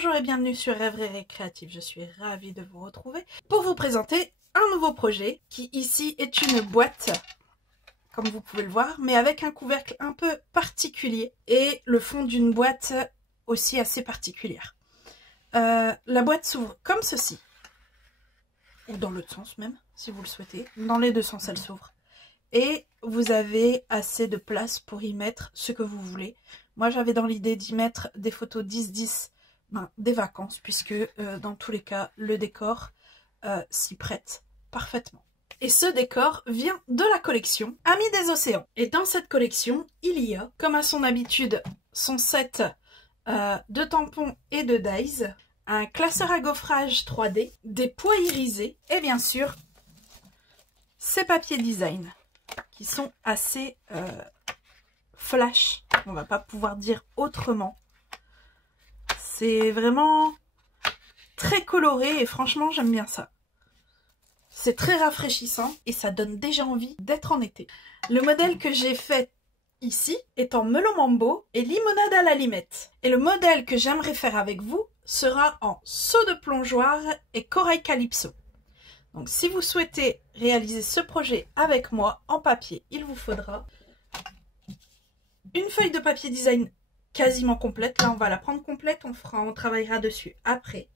Bonjour et bienvenue sur Rêverie Créative, je suis ravie de vous retrouver pour vous présenter un nouveau projet qui ici est une boîte, comme vous pouvez le voir, mais avec un couvercle un peu particulier et le fond d'une boîte aussi assez particulière. La boîte s'ouvre comme ceci, ou dans l'autre sens même, si vous le souhaitez. Dans les deux sens, elle s'ouvre. Et vous avez assez de place pour y mettre ce que vous voulez. Moi, j'avais dans l'idée d'y mettre des photos 10-10 des vacances, puisque dans tous les cas, le décor s'y prête parfaitement. Et ce décor vient de la collection Amis des Océans. Et dans cette collection, il y a, comme à son habitude, son set de tampons et de dies, un classeur à gaufrage 3D, des pois irisés et bien sûr, ces papiers design qui sont assez flash. On va pas pouvoir dire autrement. C'est vraiment très coloré et franchement, j'aime bien ça. C'est très rafraîchissant et ça donne déjà envie d'être en été. Le modèle que j'ai fait ici est en melon mambo et limonade à la limette. Et le modèle que j'aimerais faire avec vous sera en seau de plongeoir et corail calypso. Donc si vous souhaitez réaliser ce projet avec moi en papier, il vous faudra une feuille de papier design quasiment complète. Là on va la prendre complète, on travaillera dessus après.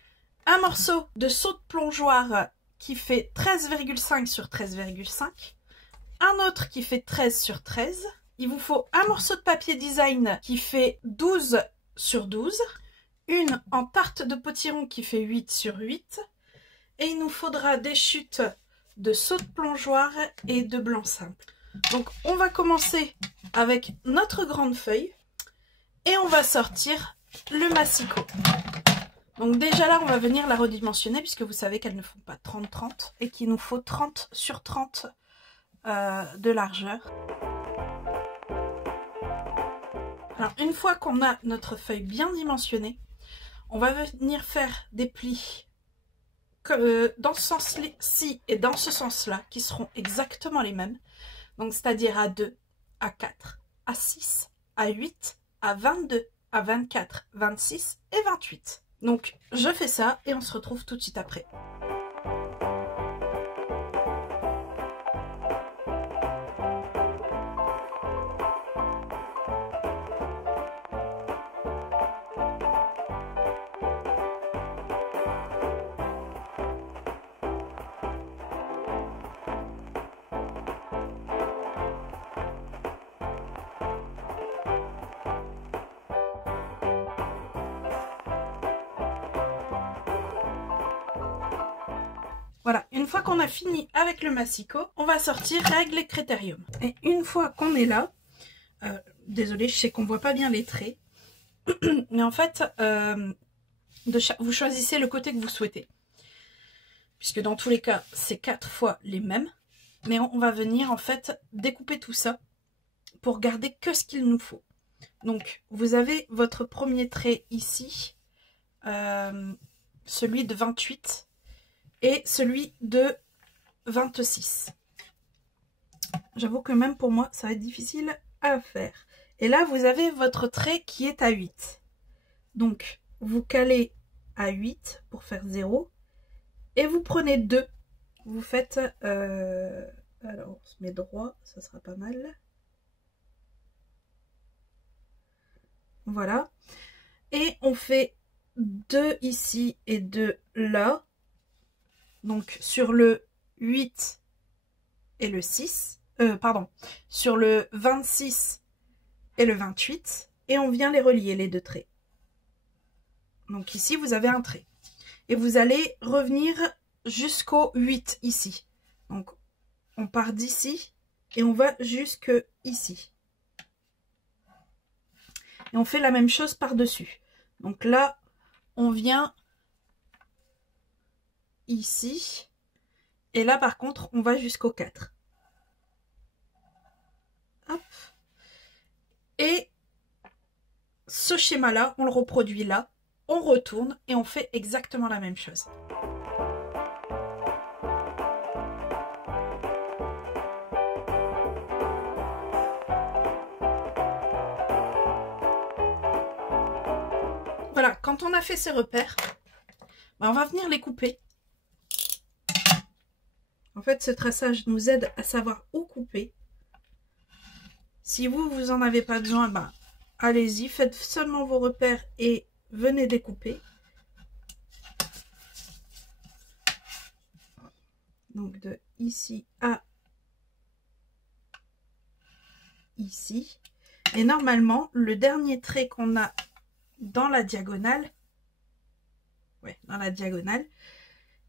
Un morceau de seau de plongeoir qui fait 13,5 sur 13,5. Un autre qui fait 13 sur 13. Il vous faut un morceau de papier design qui fait 12 sur 12. Une en tarte de potiron qui fait 8 sur 8. Et il nous faudra des chutes de seau de plongeoir et de blanc simple. Donc on va commencer avec notre grande feuille et on va sortir le massicot. Donc déjà là on va venir la redimensionner puisque vous savez qu'elles ne font pas 30-30 et qu'il nous faut 30 sur 30 de largeur. Alors une fois qu'on a notre feuille bien dimensionnée, on va venir faire des plis dans ce sens-ci et dans ce sens-là, qui seront exactement les mêmes. Donc, c'est-à-dire à 2, à 4, à 6, à 8, à 22, à 24, 26 et 28. Donc, je fais ça et on se retrouve tout de suite après. Voilà, une fois qu'on a fini avec le massicot, on va sortir règle et critérium. Et une fois qu'on est là, désolée, je sais qu'on voit pas bien les traits, mais en fait, vous choisissez le côté que vous souhaitez. Puisque dans tous les cas, c'est 4 fois les mêmes. Mais on va venir en fait découper tout ça pour garder que ce qu'il nous faut. Donc, vous avez votre premier trait ici, celui de 28. Et celui de 26. J'avoue que même pour moi, ça va être difficile à faire. Et là, vous avez votre trait qui est à 8. Donc, vous calez à 8 pour faire 0. Et vous prenez 2. Vous faites... alors, on se met droit, ça sera pas mal. Voilà. Et on fait 2 ici et 2 là. Donc sur le 8 et le 6, sur le 26 et le 28, et on vient les relier, les deux traits. Donc ici, vous avez un trait. Et vous allez revenir jusqu'au 8 ici. Donc on part d'ici et on va jusque ici. Et on fait la même chose par-dessus. Donc là, on vient ici et là par contre on va jusqu'au 4. Hop. Et ce schéma là on le reproduit là, on retourne et on fait exactement la même chose. voilà, quand on a fait ces repères, ben on va venir les couper. En fait, ce traçage nous aide à savoir où couper. Si vous en avez pas besoin, ben, allez-y, faites seulement vos repères et venez découper. Donc de ici à ici. Et normalement, le dernier trait qu'on a dans la diagonale,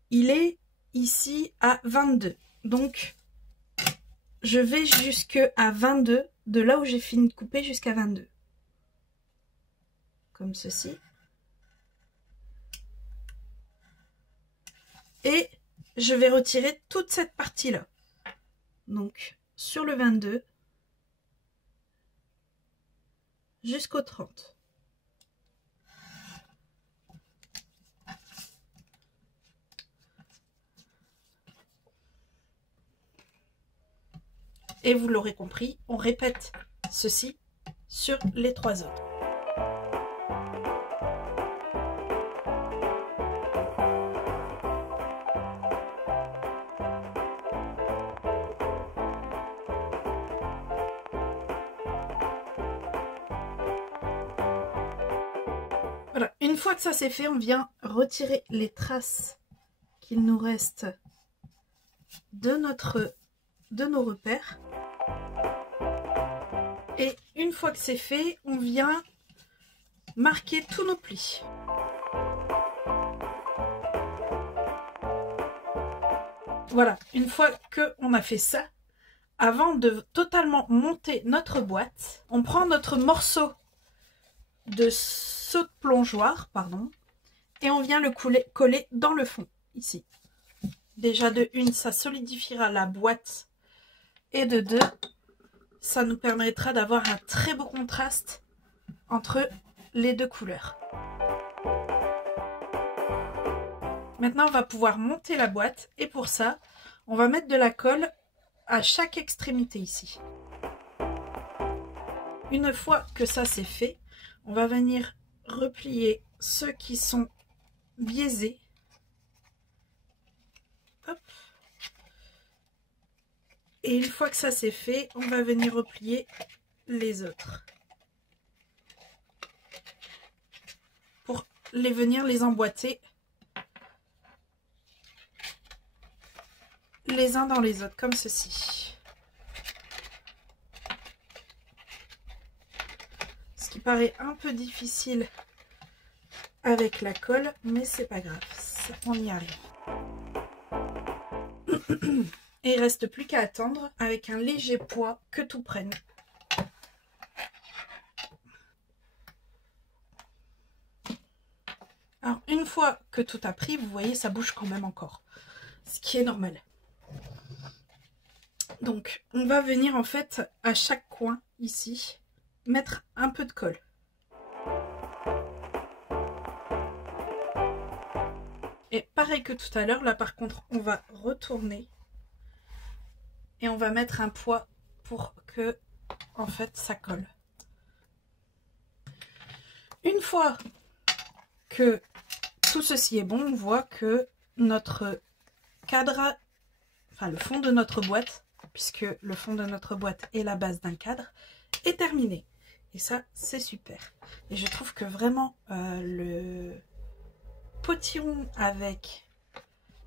il est ici à 22. Donc, je vais jusqu'à 22, de là où j'ai fini de couper jusqu'à 22. Comme ceci. Et je vais retirer toute cette partie-là. Donc, sur le 22 jusqu'au 30. Et vous l'aurez compris, on répète ceci sur les 3 autres. Voilà, une fois que ça c'est fait, on vient retirer les traces qu'il nous reste de nos repères. Et une fois que c'est fait, on vient marquer tous nos plis. Voilà, une fois qu'on a fait ça, avant de totalement monter notre boîte, on prend notre morceau de saut de plongeoir, et on vient le coller dans le fond, ici. Déjà de 1, ça solidifiera la boîte, et de 2, ça nous permettra d'avoir un très beau contraste entre les 2 couleurs. Maintenant, on va pouvoir monter la boîte, et pour ça, on va mettre de la colle à chaque extrémité ici. Une fois que ça c'est fait, on va venir replier ceux qui sont biaisés. Hop. Et une fois que ça c'est fait, on va venir replier les autres. Pour venir les emboîter les uns dans les autres, comme ceci. Ce qui paraît un peu difficile avec la colle, mais c'est pas grave, on y arrive. Et il reste plus qu'à attendre avec un léger poids que tout prenne. Alors une fois que tout a pris, vous voyez, ça bouge quand même encore, ce qui est normal. Donc on va venir en fait à chaque coin ici mettre un peu de colle. Et pareil que tout à l'heure, là par contre on va retourner et on va mettre un poids pour que en fait ça colle. Une fois que tout ceci est bon, on voit que notre cadre, enfin le fond de notre boîte, puisque le fond de notre boîte est la base d'un cadre, est terminé. Et ça, c'est super. Et je trouve que vraiment le potiron avec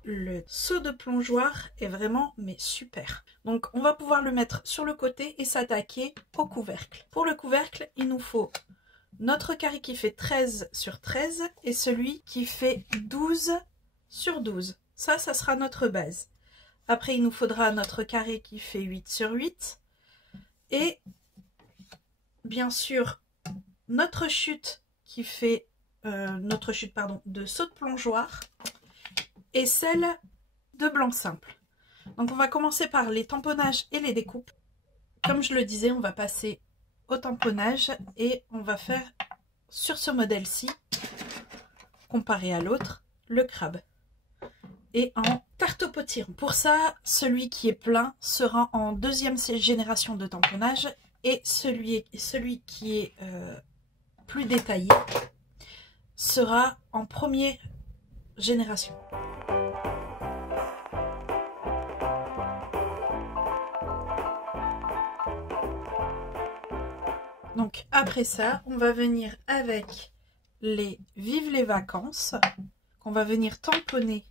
le seau de plongeoir est vraiment super. Donc on va pouvoir le mettre sur le côté et s'attaquer au couvercle. Pour le couvercle, il nous faut notre carré qui fait 13 sur 13 et celui qui fait 12 sur 12. Ça sera notre base. Après, il nous faudra notre carré qui fait 8 sur 8. Et bien sûr, notre chute qui fait de saut de plongeoir et celle de blanc simple. Donc on va commencer par les tamponnages et les découpes. Comme je le disais, on va passer au tamponnage et on va faire sur ce modèle-ci, comparé à l'autre, le crabe. Et en tarte au potiron. Pour ça, celui qui est plein sera en 2e génération de tamponnage et celui qui est plus détaillé sera en première génération. Donc après ça, on va venir avec les Vive les vacances, qu'on va venir tamponner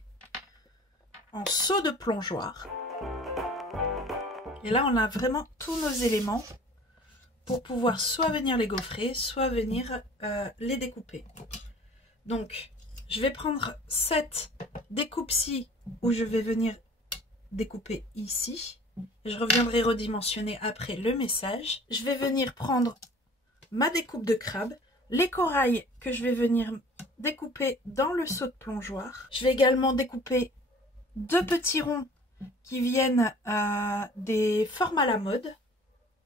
en seau de plongeoir. Et là, on a vraiment tous nos éléments pour pouvoir soit venir les gaufrer, soit venir les découper. Donc, je vais prendre cette découpe-ci où je vais venir découper ici. Et je reviendrai redimensionner après le message. Je vais venir prendre ma découpe de crabe, les corails que je vais venir découper dans le seau de plongeoir. Je vais également découper 2 petits ronds qui viennent des formes à la mode.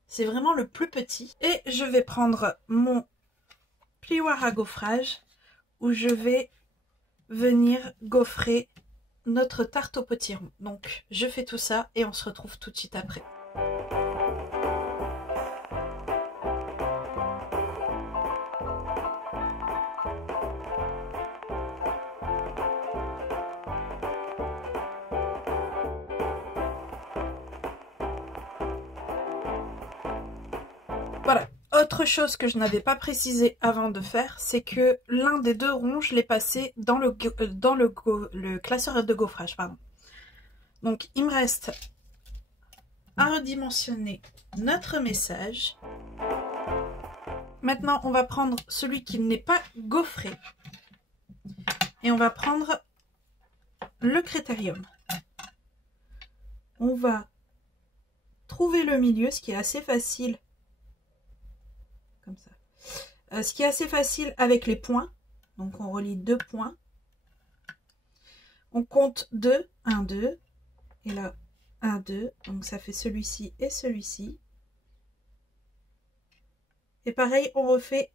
C'est vraiment le plus petit. Et je vais prendre mon plioir à gaufrage où je vais venir gaufrer notre tarte au potiron. Donc je fais tout ça et on se retrouve tout de suite après. Voilà. Autre chose que je n'avais pas précisé avant de faire, c'est que l'un des 2 ronds, je l'ai passé dans le classeur de gaufrage. Pardon. Donc, il me reste à redimensionner notre message. Maintenant, on va prendre celui qui n'est pas gaufré. Et on va prendre le critérium. On va trouver le milieu, ce qui est assez facile. Comme ça. Ce qui est assez facile avec les points. Donc on relie 2 points. On compte 2, 1, 2. Et là, 1, 2. Donc ça fait celui-ci et celui-ci. Et pareil, on refait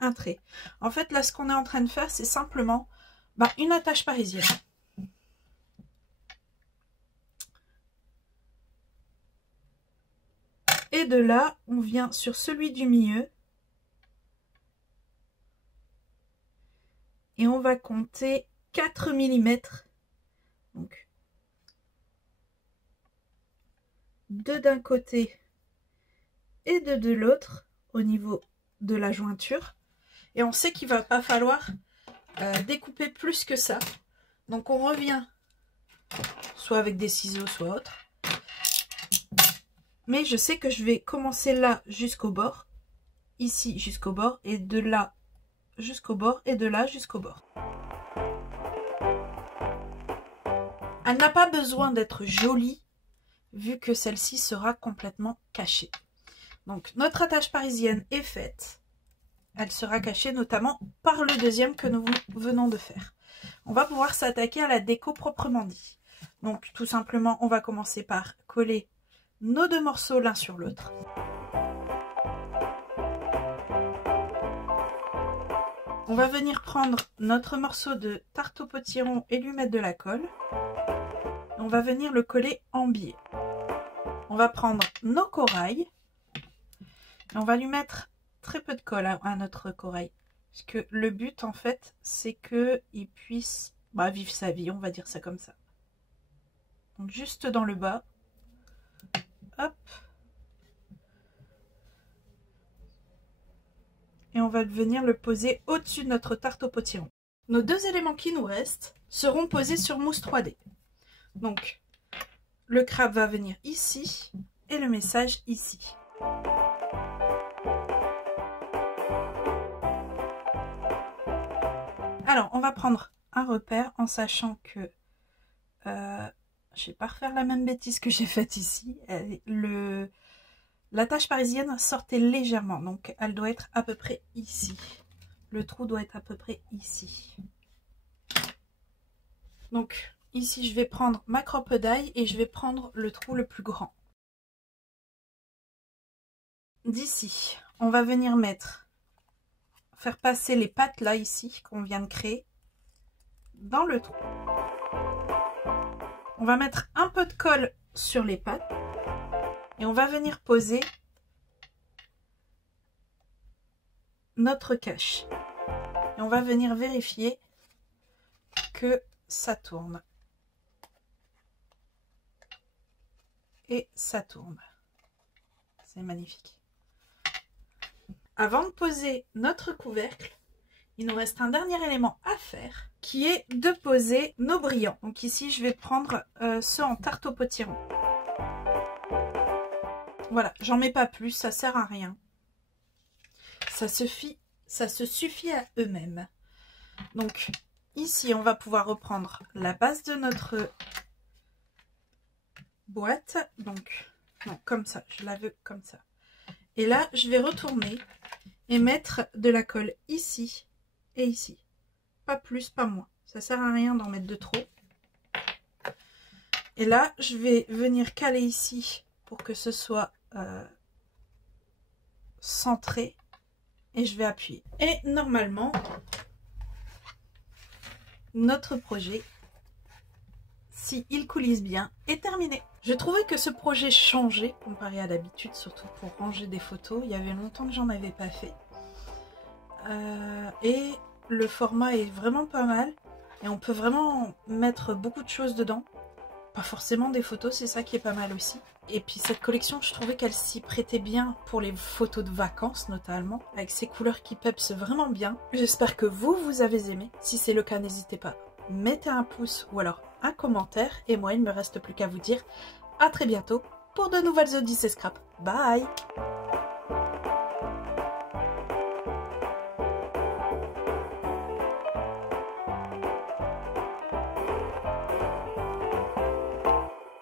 un trait. En fait, là, ce qu'on est en train de faire, c'est simplement une attache parisienne. Et de là, on vient sur celui du milieu. Et on va compter 4 mm. Donc, 2 d'un côté et 2 de l'autre au niveau de la jointure. Et on sait qu'il ne va pas falloir découper plus que ça. Donc on revient soit avec des ciseaux, soit autre. Mais je sais que je vais commencer là jusqu'au bord, ici jusqu'au bord, et de là jusqu'au bord, et de là jusqu'au bord. Elle n'a pas besoin d'être jolie, vu que celle-ci sera complètement cachée. Donc notre attache parisienne est faite. Elle sera cachée notamment par le deuxième que nous venons de faire. On va pouvoir s'attaquer à la déco proprement dit. Donc tout simplement, on va commencer par coller nos 2 morceaux l'un sur l'autre. On va venir prendre notre morceau de tarte au potiron et lui mettre de la colle. On va venir le coller en biais. On va prendre nos corails. Et on va lui mettre très peu de colle à notre corail. Parce que le but en fait, c'est qu'il puisse vivre sa vie, on va dire ça comme ça. Donc juste dans le bas. Hop. Et on va venir le poser au-dessus de notre tarte au potiron. Nos 2 éléments qui nous restent seront posés sur mousse 3D. Donc, le crabe va venir ici et le message ici. Alors, on va prendre un repère en sachant que je vais pas refaire la même bêtise que j'ai faite ici. L'attache parisienne sortait légèrement, donc elle doit être à peu près ici. Le trou doit être à peu près ici. Donc ici, je vais prendre ma crocodile et je vais prendre le trou le plus grand. D'ici, on va venir faire passer les pattes là, ici, qu'on vient de créer, dans le trou. On va mettre un peu de colle sur les pattes. Et on va venir poser notre cache. Et on va venir vérifier que ça tourne. Et ça tourne. C'est magnifique. Avant de poser notre couvercle, il nous reste un dernier élément à faire qui est de poser nos brillants. Donc ici, je vais prendre ceux en tarte au potiron. Voilà, j'en mets pas plus, ça sert à rien. Ça se suffit à eux-mêmes. Donc ici, on va pouvoir reprendre la base de notre boîte. Donc, non, comme ça, je la veux comme ça. Et là, je vais retourner et mettre de la colle ici et ici. Pas plus, pas moins. Ça sert à rien d'en mettre de trop. Et là, je vais venir caler ici pour que ce soit centré. Et je vais appuyer. Et normalement, notre projet, si il coulisse bien, est terminé. Je trouvais que ce projet changeait comparé à d'habitude, surtout pour ranger des photos. Il y avait longtemps que j'en avais pas fait. Et le format est vraiment pas mal. Et on peut vraiment mettre beaucoup de choses dedans. Pas forcément des photos, c'est ça qui est pas mal aussi. Et puis cette collection, je trouvais qu'elle s'y prêtait bien pour les photos de vacances notamment, avec ces couleurs qui pepsent vraiment bien. J'espère que vous avez aimé. Si c'est le cas, n'hésitez pas, mettez un pouce ou alors un commentaire. Et moi, il ne me reste plus qu'à vous dire à très bientôt pour de nouvelles Odyssées Scrap. Bye!